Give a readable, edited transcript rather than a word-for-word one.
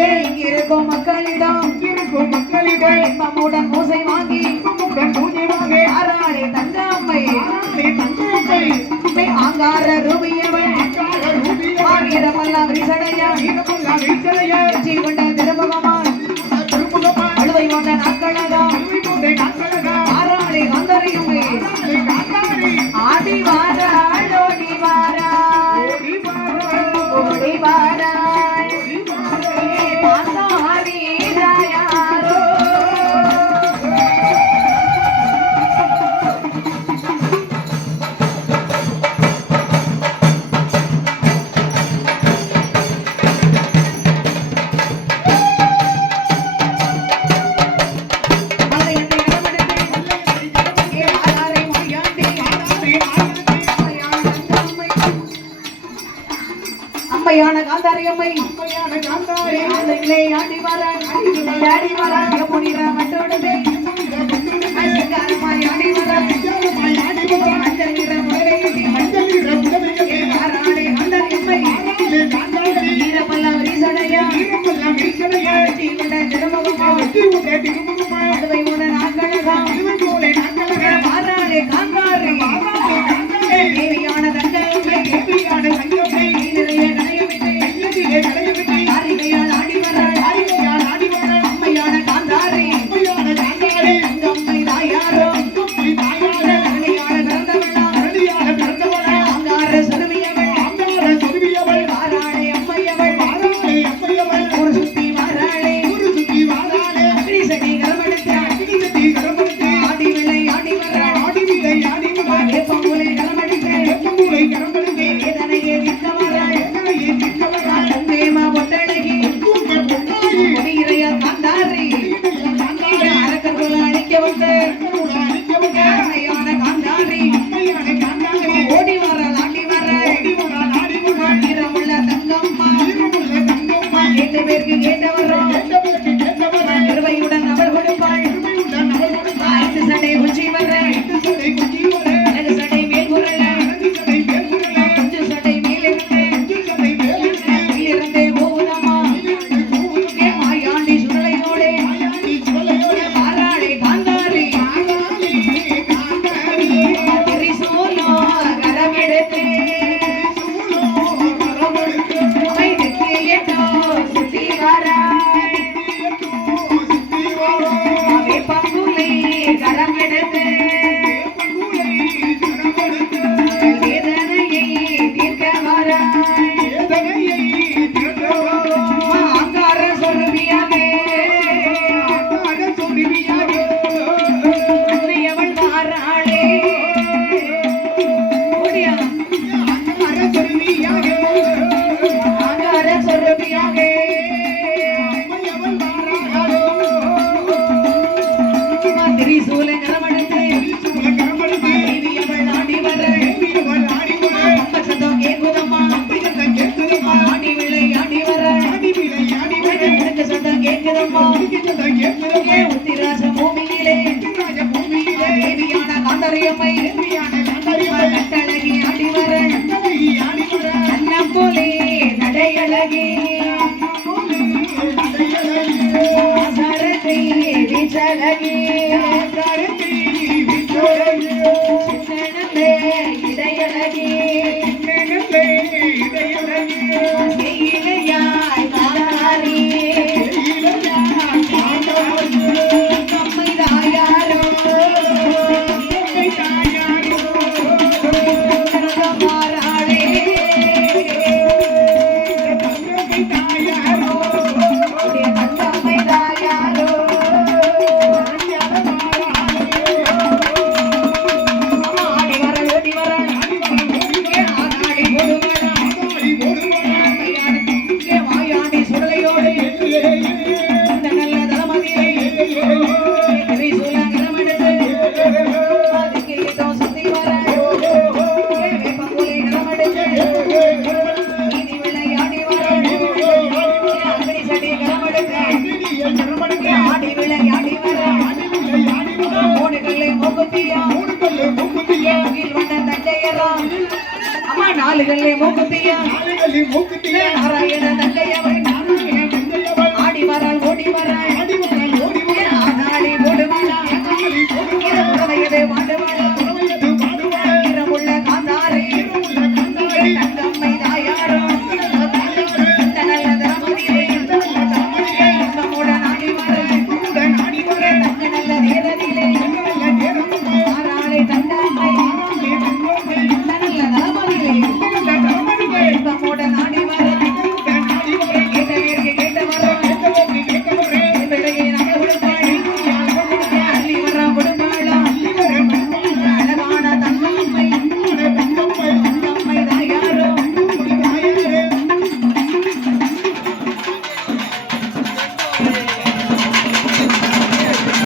இருக்கும் மக்களிடம் இன்பமுடன் பூசை வாங்கி ஆராளே தங்கம்மை ஆங்கார ரூபியவள் ஆகிரமெல்லாம் விரிசடையா வெற்றி கொண்ட திருமுகமான் அழுவை கொண்ட நாட்களகம் ஆராளே காந்தரையுமே ஆடி வாராள் ஓடி வாராள் ஓடி வாராள் அம்மையான காந்தாரியம்மை ஆடி வராள் புனித மட்டோடவே ஆடி வராள் மஞ்சள் நிற முறையாளே காந்தாரியம்மை வீரப்பல்லா வீசடையா திருமுகமா அதுவை உன நாட்களகம் மாறாளே காந்தாரி தேவையான தங்கம்மை இருவையுடன் அவள் கொடுப்பாள் ஐந்து சடை குச்சி வர எனது சடை மேல் குரல கொஞ்சம் சடை மேலிருந்தே கோபுரமா மாயாண்டி சுடலையோடே மாறாளே காந்தாரி திரிசூலோ கரமெடுத்தே சுத்தி வரா கரமெடுத்து வேதனையை தீர்க்க வர அங்கார சொல்வியாவே அன்னையவள் வாராளே அங்கார சொல்வியாவே திரிசூல கரமடுத்து ஆடி வர சத்தம் கேட்குதம்மா ஆடி விளை ஆடி வர சத்தம் கேட்குதம்மா உத்திராச பூமியிலே தேவியான காந்தரியம்மை கட்டழகி ஆடி வர அன்னம் போலே நடையழகி சரத்தை வீச்சழகி இடையழகி இளையாய் காந்தாரி கம்மைதாயாரோ மாறாளே கம்மைதாயாரோ நாலுகல்லே மூக்குத்தியா நாராயண தந்தையவன் வர